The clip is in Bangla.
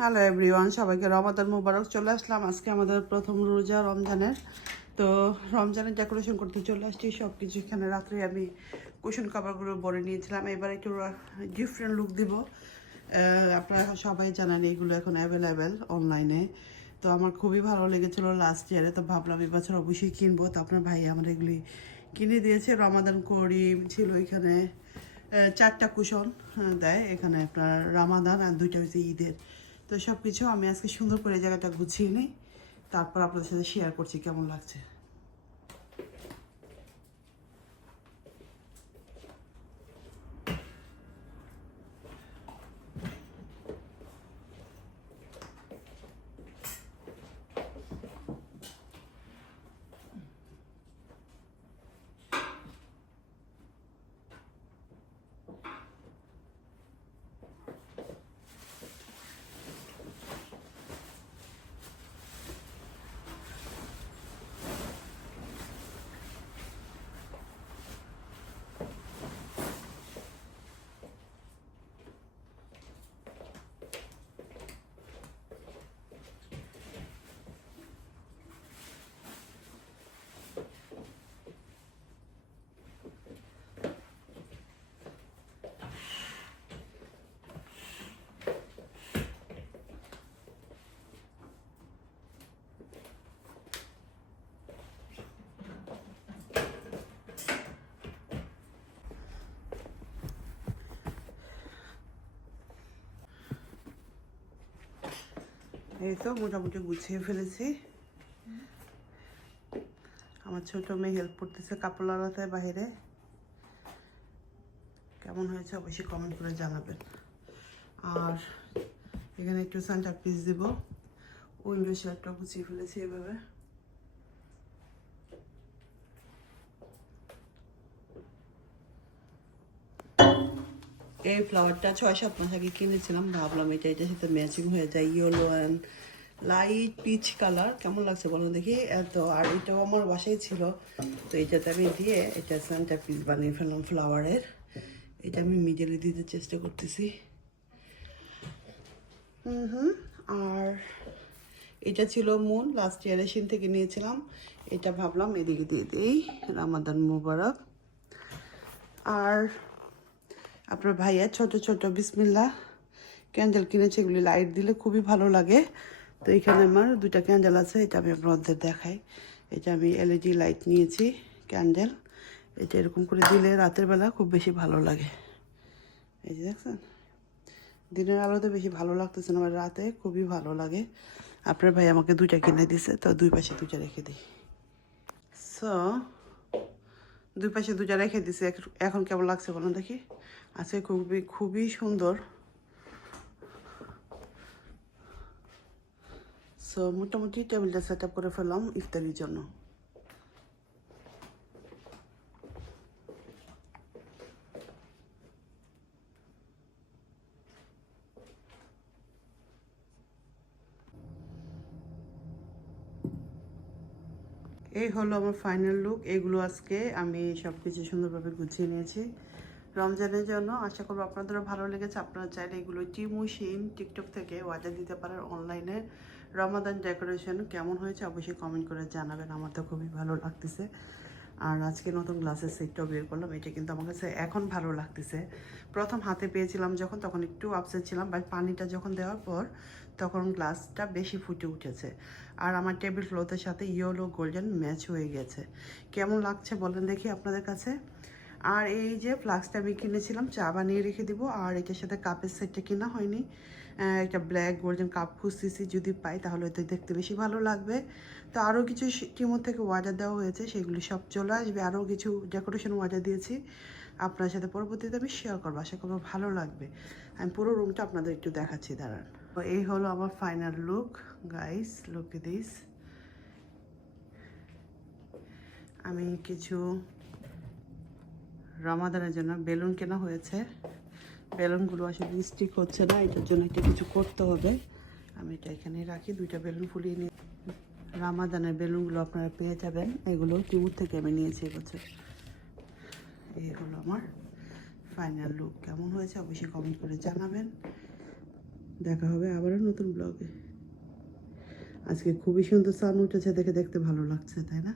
হ্যালো এভরিওয়ান সবাইকে রমাদান মুবারক চলে আসলাম। আজকে আমাদের প্রথম রোজা রমজানের। তো রমজানের ডেকোরেশন করতে চলে আসছি। সব কিছু এখানে রাত্রে আমি কুশন কাপড়গুলো বলে নিয়েছিলাম। এবার একটু ডিফারেন্ট লুক দিব। আপনারা সবাই জানেন এইগুলো এখন অ্যাভেলেবেল অনলাইনে তো আমার খুবই ভালো লেগেছিল লাস্ট ইয়ারে তো ভাবলাম এবছর অবশ্যই কিনবো। তো আপনার ভাই আমার এগুলি কিনে দিয়েছে। রমাদান করিম ছিল এখানে চারটা কুশন দেয়। এখানে আপনার রামাদান আর দুইটা হচ্ছে ঈদের। তো সব কিছু আমি আজকে সুন্দর করে জায়গাটা গুছিয়ে নিই। তারপর আপনাদের সাথে শেয়ার করছি কেমন লাগছে। এই তো মোটামুটি গুছিয়ে ফেলেছি। আমার ছোট মেয়ে হেল্প করতেছে কাপড় লাগাতে বাইরে। কেমন হয়েছে অবশ্যই কমেন্ট করে জানাবেন। আর এখানে একটু সানটা পিস দিব। উইন্ডো শেয়ারটা গুছিয়ে ফেলেছি এভাবে। এই ফ্লাওয়ারটা ছয়, সাত মাস আগে কিনেছিলাম। ভাবলাম এটা, এটার সাথে ম্যাচিং হয়ে যায় yellow and light peach colour কেমন লাগছে বলুন দেখি? এত, আর এটাও আমার বাসায় ছিল। তো এটাতে আমি দিয়ে এটা সেন্টার পিস বানিয়ে ফেললাম ফ্লাওয়ারের এটা আমি মিডলে দিতে চেষ্টা করতেছি। হুম আর এটা ছিল মুন লাস্ট ইয়ার এশিয়ান থেকে নিয়েছিলাম। এটা ভাবলাম এদিকে দিয়ে দিই। রামাদান মুবারক। আর আপনার ভাইয়া ছোট ছোট বিসমিল্লা ক্যান্ডেল কিনেছে, এগুলি লাইট দিলে খুবই ভালো লাগে। তো এখানে আমার দুটা ক্যান্ডেল আছে, এটা আমি আপনাদের দেখাই। এটা আমি এলইডি লাইট নিয়েছি, ক্যান্ডেল। এটা এরকম করে দিলে রাতের বেলা খুব বেশি ভালো লাগে। এই যে দেখছেন? দিনের আলোতে বেশি ভালো লাগতেছে না আমার রাতে খুবই ভালো লাগে। আপনার ভাই আমাকে দুইটা কিনে দিছে, তো দুই পাশে দুইটা রেখে দিই। সো দুই পাশে দুইটা রেখে দিছে, এখন কেমন লাগছে বলুন দেখি। আজকে খুবই খুবই সুন্দর। সো মোটামুটি টেবিলটা সেট আপ করে ফেললাম ইফতারির জন্য। এই হলো আমার ফাইনাল লুক এগুলো আজকে আমি সব কিছু সুন্দরভাবে গুছিয়ে নিয়েছি। রমজানের জন্য আশা করব আপনাদেরও ভালো লেগেছে। আপনারা চাইলে এগুলো টিমু শিন টিকটক থেকে অর্ডার দিতে পারেন অনলাইনে। রমাদান ডেকোরেশন কেমন হয়েছে অবশ্যই কমেন্ট করে জানাবেন, আমার তো খুবই ভালো লাগতেছে। আর আজকে নতুন গ্লাসের সেটটাও বের করলাম, এটা কিন্তু আমার কাছে এখন ভালো লাগতেছে। প্রথম হাতে পেয়েছিলাম যখন, তখন একটু আপসেট ছিলাম বাট পানিটা যখন দেওয়ার পর, তখন গ্লাসটা বেশি ফুটে উঠেছে। আর আমার টেবিল ক্লথের সাথে ইয়েলো গোল্ডেন ম্যাচ হয়ে গেছে। কেমন লাগছে বলেন দেখি আপনাদের কাছে। আর এই যে ফ্লাক্সটা আমি কিনেছিলাম, চা বানিয়ে রেখে দিব। আর এটার সাথে কাপের সেটটা কেনা হয়নি। একটা ব্ল্যাক গোল্ডেন কাপ খুঁজতেছি যদি পাই, তাহলে এতে দেখতে বেশি ভালো লাগবে। তো আরও কিছু টিমোর থেকে অর্ডার দেওয়া হয়েছে, সেগুলি সব চলে আসবে। আরও কিছু ডেকোরেশন অর্ডার দিয়েছি। আপনার সাথে পরবর্তীতে আমি শেয়ার করব। আশা করব ভালো লাগবে। আমি পুরো রুমটা আপনাদের একটু দেখাচ্ছি, দাঁড়ান। তো এই হলো আমার final look guys look this আমি কিছু রমাদানের জন্য বেলুন কেনা হয়েছে। বেলুনগুলো আসলে স্টিক হচ্ছে না, এটার জন্য একটা কিছু করতে হবে। আমি এটা এখানে রাখি, দুইটা বেলুন ফুলিয়ে নিই রামাদানের বেলুনগুলো আপনারা পেয়ে যাবেন, এগুলো টিউব থেকে আমি নিয়েছি এবছর। এই হলো আমার ফাইনাল লুক। কেমন হয়েছে অবশ্যই কমেন্ট করে জানাবেন। দেখা হবে আবারও নতুন ব্লগে। আজকে খুবই সুন্দর সান উঠেছে, দেখে দেখতে ভালো লাগছে, তাই না?